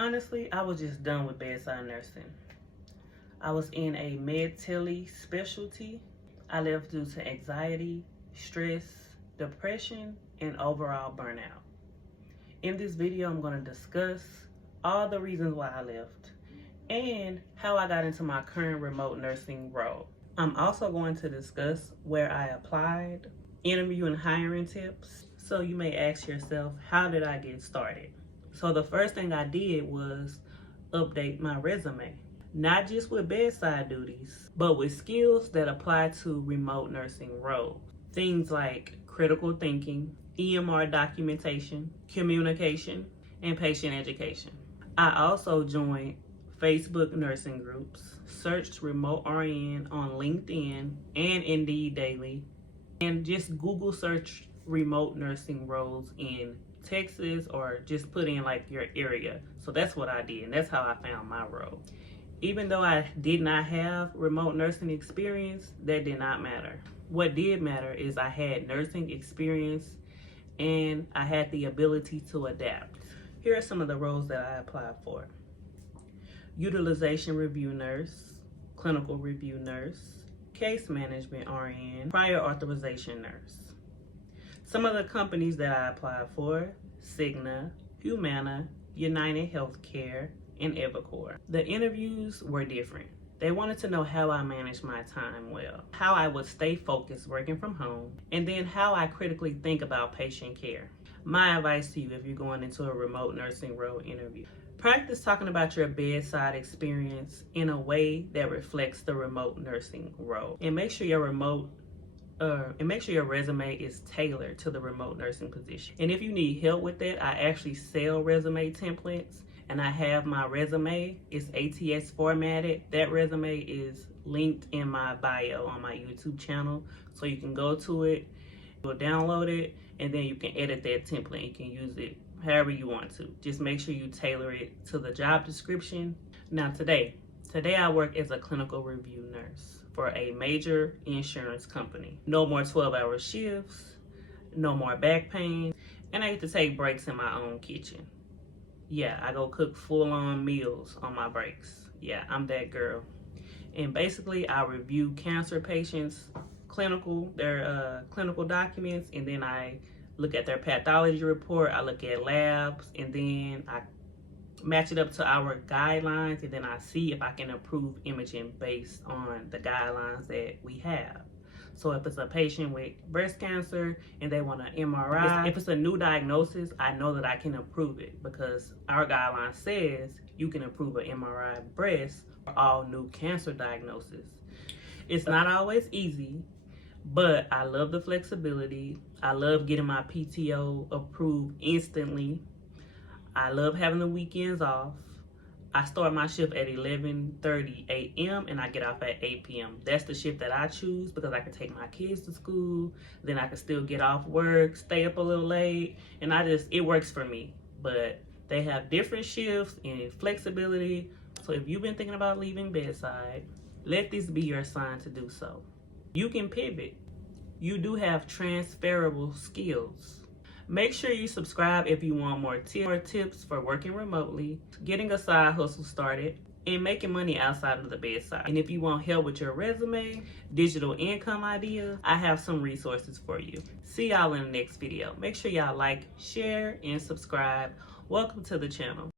Honestly, I was just done with bedside nursing. I was in a med-tele specialty. I left due to anxiety, stress, depression, and overall burnout. In this video, I'm going to discuss all the reasons why I left and how I got into my current remote nursing role. I'm also going to discuss where I applied, interview and hiring tips. So you may ask yourself, how did I get started? So the first thing I did was update my resume, not just with bedside duties, but with skills that apply to remote nursing roles. Things like critical thinking, EMR documentation, communication, and patient education. I also joined Facebook nursing groups, searched remote RN on LinkedIn and Indeed Daily, and just Google search remote nursing roles in Texas, or just put in like your area. So that's what I did, and that's how I found my role. Even though I did not have remote nursing experience, that did not matter. What did matter is I had nursing experience and I had the ability to adapt. Here are some of the roles that I applied for: utilization review nurse, clinical review nurse, case management RN, prior authorization nurse. Some of the companies that I applied for: Cigna, Humana, United Healthcare, and Evercore. The interviews were different. They wanted to know how I managed my time well, how I would stay focused working from home, and then how I critically think about patient care. My advice to you if you're going into a remote nursing role interview: practice talking about your bedside experience in a way that reflects the remote nursing role, and make sure your resume is tailored to the remote nursing position. And if you need help with that, I actually sell resume templates, and I have my resume. It's ATS formatted. That resume is linked in my bio on my YouTube channel, so you can go to it, you'll download it, and then you can edit that template. You can use it however you want to. Just make sure you tailor it to the job description. Now today I work as a clinical review nurse for a major insurance company. No more 12-hour shifts, no more back pain, and I get to take breaks in my own kitchen. Yeah, I go cook full-on meals on my breaks. Yeah, I'm that girl. And basically, I review cancer patients' their clinical documents, and then I look at their pathology report, I look at labs, and then I match it up to our guidelines, and then I see if I can improve imaging based on the guidelines that we have. So if it's a patient with breast cancer and they want an MRI, if it's a new diagnosis, I know that I can improve it because our guideline says you can improve an MRI breast for all new cancer diagnoses. It's not always easy, but I love the flexibility. I love getting my PTO approved instantly. I love having the weekends off. I start my shift at 11:30 a.m. and I get off at 8 p.m. That's the shift that I choose because I can take my kids to school, then I can still get off work, stay up a little late, and it works for me. But they have different shifts and flexibility. So if you've been thinking about leaving bedside, let this be your sign to do so. You can pivot. You do have transferable skills. Make sure you subscribe if you want more tips for working remotely, getting a side hustle started, and making money outside of the bedside. And if you want help with your resume, digital income ideas, I have some resources for you. See y'all in the next video. Make sure y'all like, share, and subscribe. Welcome to the channel.